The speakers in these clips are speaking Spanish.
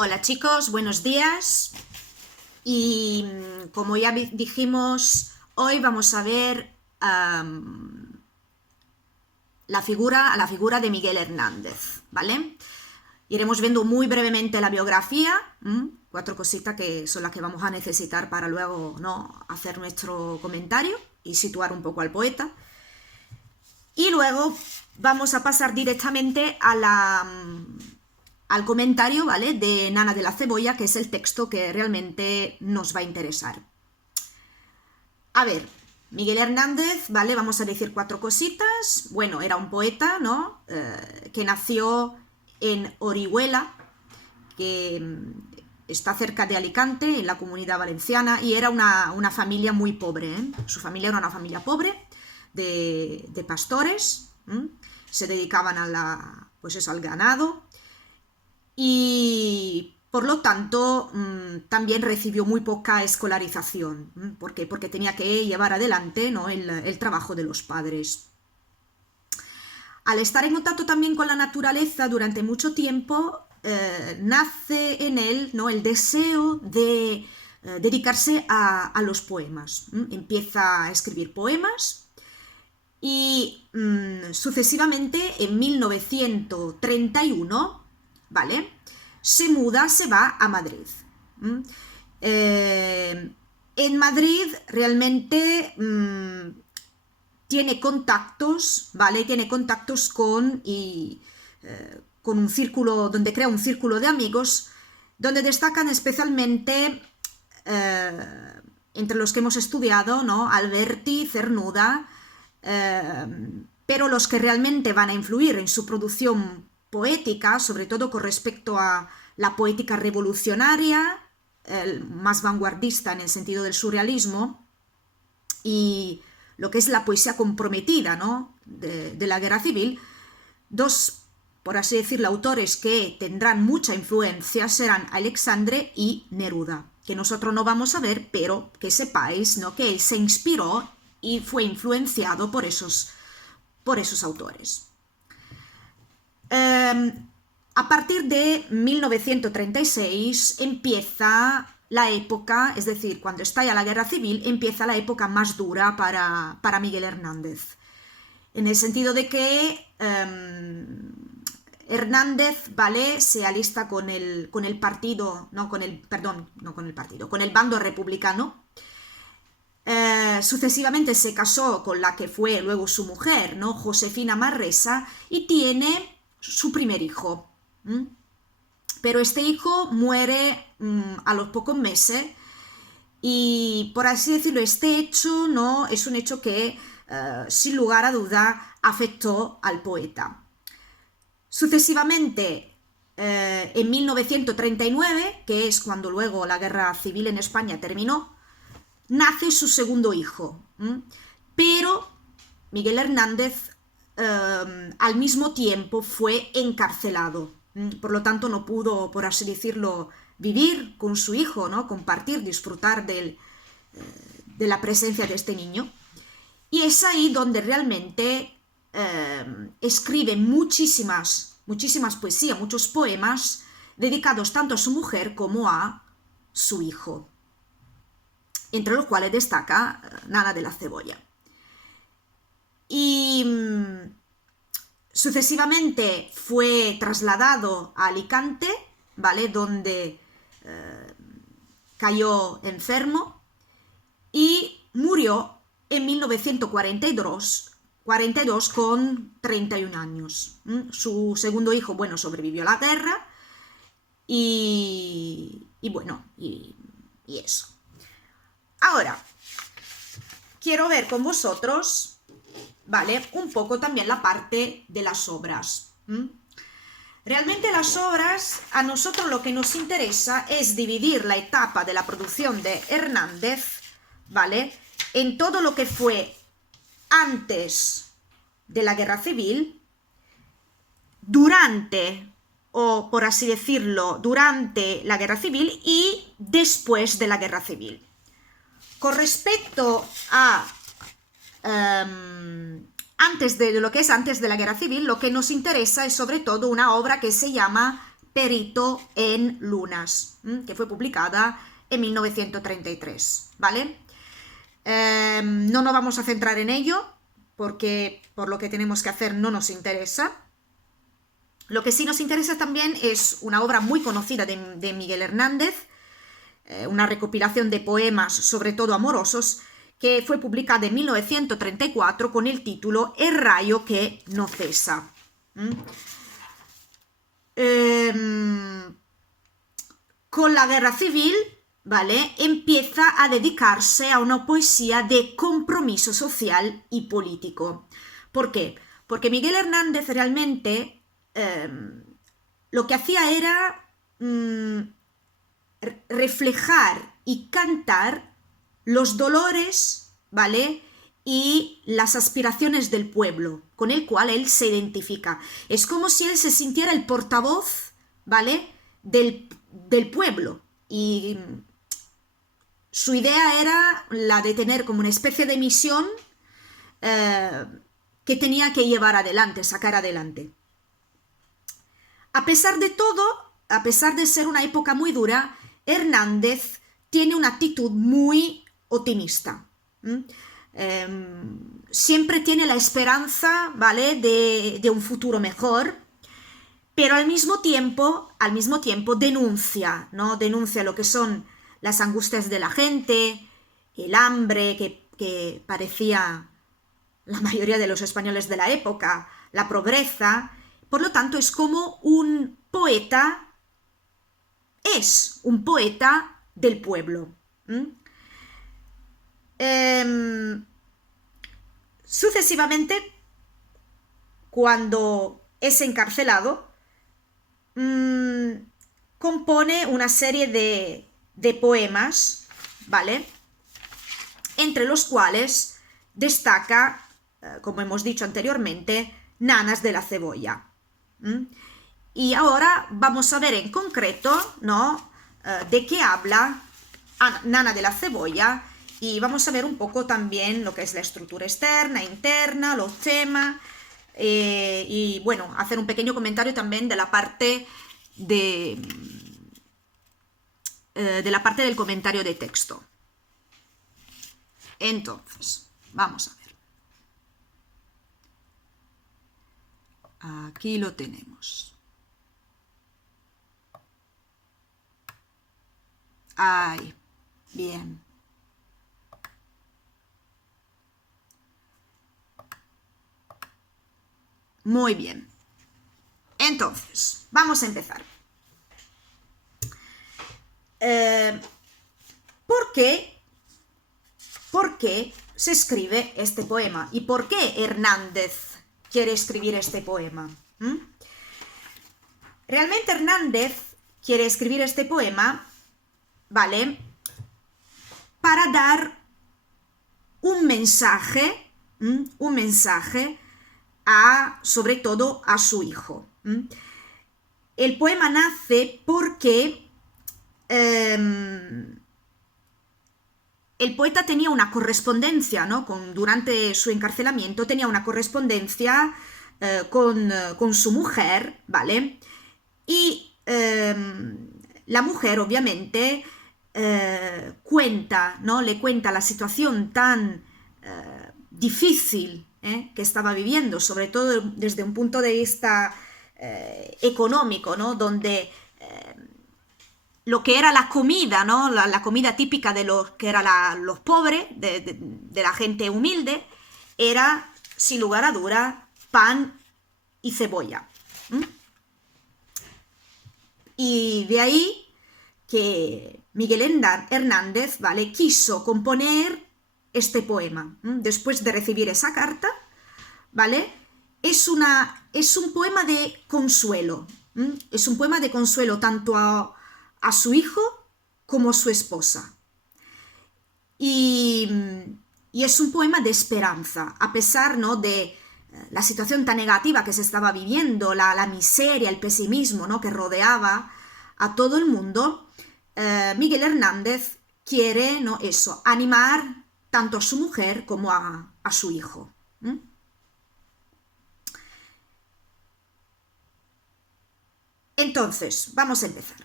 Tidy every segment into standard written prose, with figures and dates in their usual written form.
Hola chicos, buenos días. Y como ya dijimos, hoy vamos a ver la figura de Miguel Hernández, ¿vale? Iremos viendo muy brevemente la biografía, 4 cositas que son las que vamos a necesitar para luego, ¿no?, hacer nuestro comentario y situar un poco al poeta. Y luego vamos a pasar directamente al comentario, ¿vale?, de Nana de la Cebolla, que es el texto que realmente nos va a interesar. A ver, Miguel Hernández, ¿vale? Vamos a decir 4 cositas. Bueno, era un poeta, ¿no?, que nació en Orihuela, que está cerca de Alicante, en la Comunidad Valenciana, y era una familia muy pobre, ¿eh? Su familia era una familia pobre, de pastores, se dedicaban al ganado, y por lo tanto también recibió muy poca escolarización. ¿Por qué? Porque tenía que llevar adelante, ¿no?, el trabajo de los padres. Al estar en contacto también con la naturaleza durante mucho tiempo, nace en él, ¿no?, el deseo de dedicarse a los poemas. Empieza a escribir poemas y sucesivamente en 1931, ¿vale?, se va a Madrid. En Madrid realmente tiene contactos, ¿vale? Tiene contactos con un círculo, donde crea un círculo de amigos, donde destacan especialmente, entre los que hemos estudiado, ¿no?, Alberti, Cernuda, pero los que realmente van a influir en su producción poética, sobre todo con respecto a la poética revolucionaria, más vanguardista en el sentido del surrealismo, y lo que es la poesía comprometida, ¿no?, de la guerra civil. Dos, por así decirlo, autores que tendrán mucha influencia serán Alexandre y Neruda, que nosotros no vamos a ver, pero que sepáis, ¿no?, que él se inspiró y fue influenciado por esos autores. A partir de 1936 empieza la época, es decir, cuando estalla la guerra civil, empieza la época más dura para Miguel Hernández, en el sentido de que Hernández, ¿vale?, se alista con el partido, con el bando republicano. Sucesivamente se casó con la que fue luego su mujer, ¿no?, Josefina Marresa, y tiene su primer hijo. Pero este hijo muere a los pocos meses, y por así decirlo, este hecho, ¿no?, es un hecho que sin lugar a duda afectó al poeta. Sucesivamente, en 1939, que es cuando luego la guerra civil en España terminó, nace su segundo hijo, pero Miguel Hernández al mismo tiempo fue encarcelado, por lo tanto no pudo, por así decirlo, vivir con su hijo, ¿no?, compartir, disfrutar de la presencia de este niño, y es ahí donde realmente escribe muchísimas poesías, muchos poemas dedicados tanto a su mujer como a su hijo, entre los cuales destaca Nana de la Cebolla. Y sucesivamente fue trasladado a Alicante, ¿vale?, donde cayó enfermo y murió en 1942 con 31 años. Su segundo hijo, bueno, sobrevivió a la guerra y eso. Ahora, quiero ver con vosotros, ¿vale?, un poco también la parte de las obras. Realmente las obras, a nosotros lo que nos interesa es dividir la etapa de la producción de Hernández, ¿vale?, en todo lo que fue antes de la guerra civil, durante, o por así decirlo, durante la guerra civil y después de la guerra civil. Con respecto a antes de lo que es antes de la guerra civil, lo que nos interesa es sobre todo una obra que se llama Perito en Lunas, que fue publicada en 1933, ¿vale? No nos vamos a centrar en ello, porque por lo que tenemos que hacer no nos interesa. Lo que sí nos interesa también es una obra muy conocida de Miguel Hernández, una recopilación de poemas, sobre todo amorosos, que fue publicada en 1934 con el título El rayo que no cesa. Con la guerra civil, ¿vale?, empieza a dedicarse a una poesía de compromiso social y político. ¿Por qué? Porque Miguel Hernández realmente lo que hacía era reflejar y cantar los dolores, ¿vale?, y las aspiraciones del pueblo, con el cual él se identifica. Es como si él se sintiera el portavoz, ¿vale?, del pueblo. Y su idea era la de tener como una especie de misión que tenía que llevar adelante, sacar adelante. A pesar de todo, a pesar de ser una época muy dura, Hernández tiene una actitud muy optimista. Siempre tiene la esperanza, ¿vale?, de un futuro mejor, pero al mismo tiempo denuncia, ¿no? Denuncia lo que son las angustias de la gente, el hambre que padecía la mayoría de los españoles de la época, la pobreza. Por lo tanto, es como un poeta del pueblo. Sucesivamente, cuando es encarcelado, compone una serie de poemas, ¿vale?, entre los cuales destaca, como hemos dicho anteriormente, Nanas de la cebolla. Y ahora vamos a ver en concreto, ¿no?, de qué habla Nana de la cebolla, y vamos a ver un poco también lo que es la estructura externa, interna, los temas, y bueno, hacer un pequeño comentario también de la parte del comentario de texto. Entonces, vamos a ver. Aquí lo tenemos. Ahí, bien. Muy bien. Entonces, vamos a empezar. ¿Por qué se escribe este poema? ¿Y por qué Hernández quiere escribir este poema? Realmente Hernández quiere escribir este poema, ¿vale?, para dar un mensaje sobre todo a su hijo. El poema nace porque el poeta tenía una correspondencia, ¿no?, durante su encarcelamiento tenía una correspondencia con su mujer, ¿vale? Y la mujer obviamente cuenta, ¿no?, le cuenta la situación tan difícil que estaba viviendo, sobre todo desde un punto de vista económico, ¿no?, donde lo que era la comida, ¿no?, la comida típica de los que eran los pobres, de la gente humilde, era, sin lugar a duda, pan y cebolla. Y de ahí que Miguel Hernández, ¿vale?, quiso componer este poema. Después de recibir esa carta, ¿vale?, es un poema de consuelo. Es un poema de consuelo tanto a su hijo como a su esposa. Y es un poema de esperanza, a pesar, ¿no?, de la situación tan negativa que se estaba viviendo, la miseria, el pesimismo, ¿no?, que rodeaba a todo el mundo. Miguel Hernández quiere, ¿no?, animar tanto a su mujer como a su hijo. Entonces, vamos a empezar.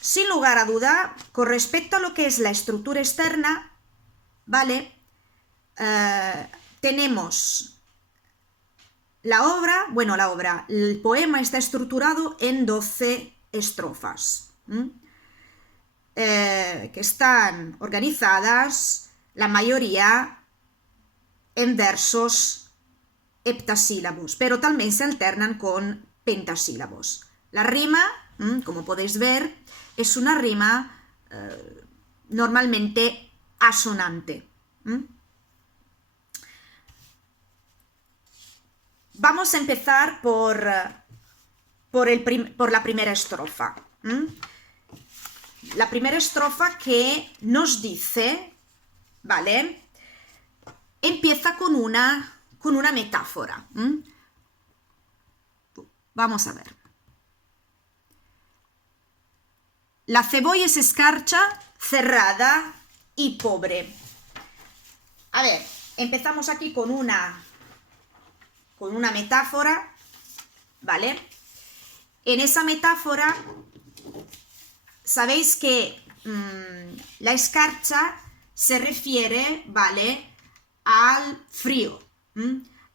Sin lugar a duda, con respecto a lo que es la estructura externa, ¿vale? Tenemos el poema está estructurado en 12 estrofas, que están organizadas, la mayoría, en versos heptasílabos, pero también se alternan con pentasílabos. La rima, como podéis ver, es una rima normalmente asonante. Vamos a empezar por la primera estrofa. La primera estrofa que nos dice, ¿vale? Empieza con una metáfora. Vamos a ver. La cebolla es escarcha, cerrada y pobre. A ver, empezamos aquí con una metáfora, ¿vale? En esa metáfora, sabéis que la escarcha se refiere, ¿vale?, al frío,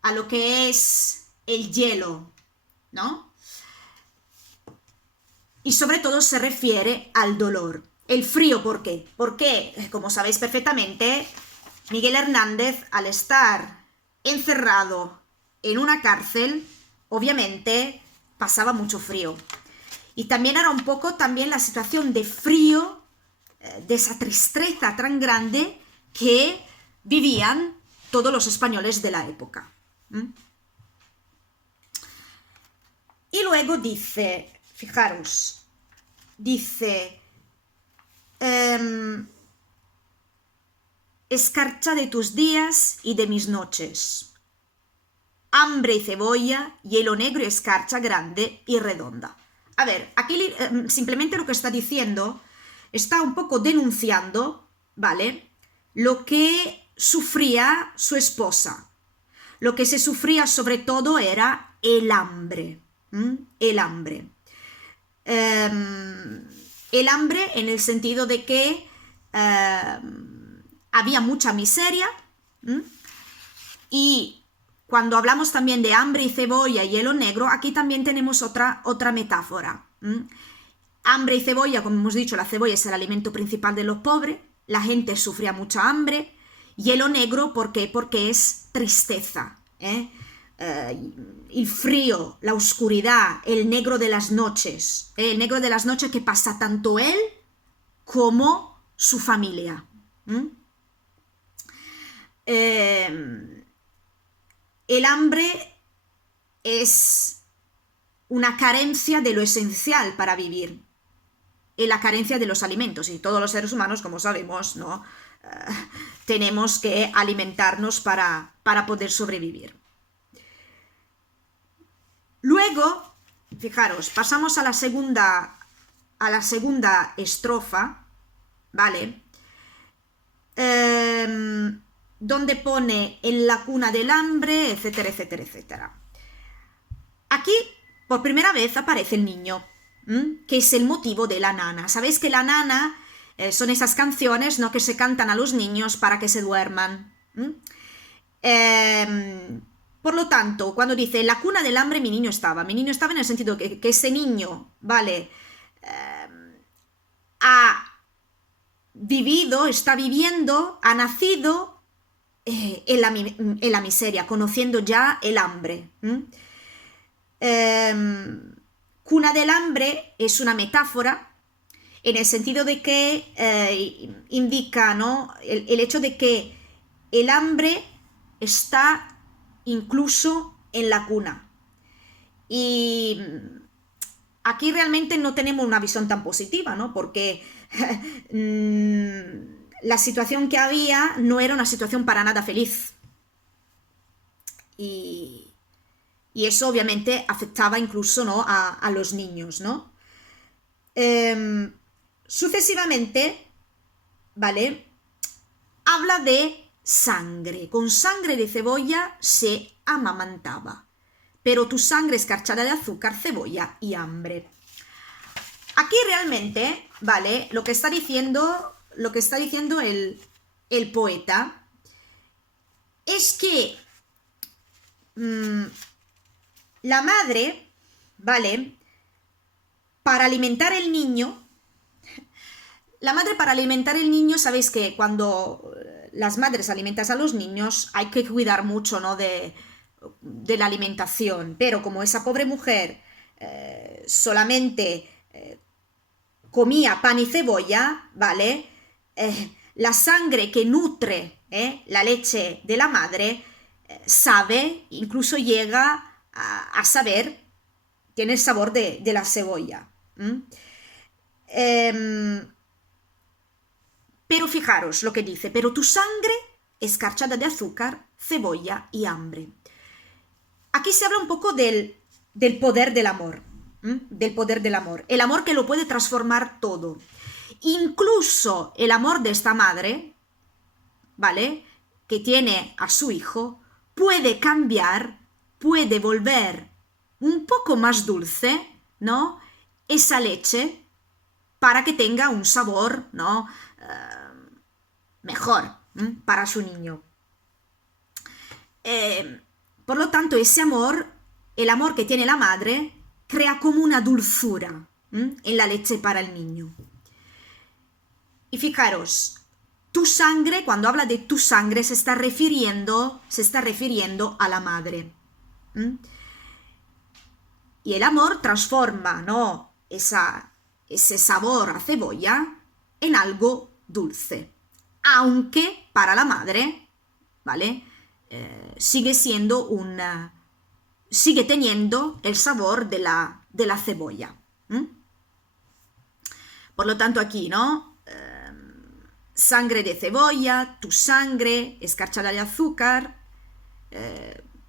a lo que es el hielo, ¿no? Y sobre todo se refiere al dolor. El frío, ¿por qué? Porque, como sabéis perfectamente, Miguel Hernández, al estar encerrado en una cárcel, obviamente pasaba mucho frío. Y también era un poco también la situación de frío, de esa tristeza tan grande que vivían todos los españoles de la época. Y luego dice, fijaros, dice, escarcha de tus días y de mis noches, hambre y cebolla, hielo negro y escarcha grande y redonda. A ver, aquí simplemente lo que está diciendo, está un poco denunciando, ¿vale?, lo que sufría su esposa. Lo que se sufría sobre todo era el hambre. El hambre. El hambre en el sentido de que había mucha miseria, y cuando hablamos también de hambre y cebolla y hielo negro, aquí también tenemos otra metáfora. Hambre y cebolla, como hemos dicho, la cebolla es el alimento principal de los pobres, la gente sufría mucha hambre. Hielo negro, ¿por qué? Porque es tristeza, el frío, la oscuridad, el negro de las noches, el negro de las noches que pasa tanto él como su familia. El hambre es una carencia de lo esencial para vivir, y la carencia de los alimentos, y todos los seres humanos, como sabemos, ¿no?, tenemos que alimentarnos para poder sobrevivir. Luego, fijaros, pasamos a la segunda estrofa, ¿vale? Donde pone en la cuna del hambre, etcétera, etcétera, etcétera. Aquí, por primera vez, aparece el niño, que es el motivo de la nana. Sabéis que la nana son esas canciones, ¿no?, que se cantan a los niños para que se duerman. Por lo tanto, cuando dice la cuna del hambre, mi niño estaba en el sentido que ese niño, ¿vale?, está viviendo, ha nacido en la miseria, conociendo ya el hambre. Cuna del hambre es una metáfora en el sentido de que indica, ¿no?, el hecho de que el hambre está incluso en la cuna. Y aquí realmente no tenemos una visión tan positiva, ¿no?, porque la situación que había no era una situación para nada feliz. Y eso obviamente afectaba incluso, ¿no?, a los niños, ¿no? Sucesivamente, ¿vale?, habla de sangre. Con sangre de cebolla se amamantaba. pero tu sangre escarchada de azúcar, cebolla y hambre. Aquí realmente, ¿vale? Lo que está diciendo el poeta es que la madre, ¿vale? Para alimentar el niño, sabéis que cuando las madres alimentan a los niños hay que cuidar mucho, ¿no? de la alimentación, pero como esa pobre mujer solamente comía pan y cebolla, ¿vale? La sangre que nutre la leche de la madre sabe, incluso llega a saber, tiene el sabor de la cebolla. Pero fijaros lo que dice, pero tu sangre escarchada de azúcar, cebolla y hambre. Aquí se habla un poco del poder del amor, del poder del amor, el amor que lo puede transformar todo. Incluso el amor de esta madre, ¿vale? Que tiene a su hijo, puede cambiar, puede volver un poco más dulce, ¿no? Esa leche para que tenga un sabor, ¿no? Mejor para su niño. Por lo tanto, ese amor, el amor que tiene la madre, crea como una dulzura en la leche para el niño. Y fijaros, tu sangre, cuando habla de tu sangre, se está refiriendo a la madre. Y el amor transforma, ¿no? ese sabor a cebolla en algo dulce. Aunque para la madre, ¿vale? Sigue teniendo el sabor de la cebolla. Por lo tanto, aquí, ¿no? Sangre de cebolla, tu sangre escarchada de azúcar.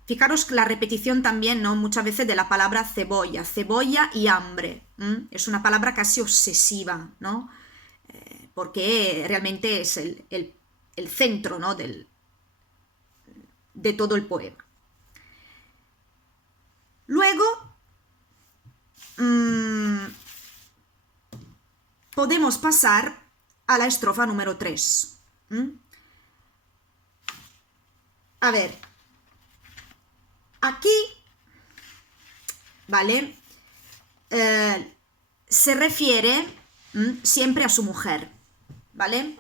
Fijaros la repetición también, ¿no? Muchas veces de la palabra cebolla y hambre. Es una palabra casi obsesiva, ¿no? Porque realmente es el centro, ¿no? de todo el poema. Luego podemos pasar a la estrofa número 3. A ver, aquí, ¿vale? Se refiere siempre a su mujer, ¿vale?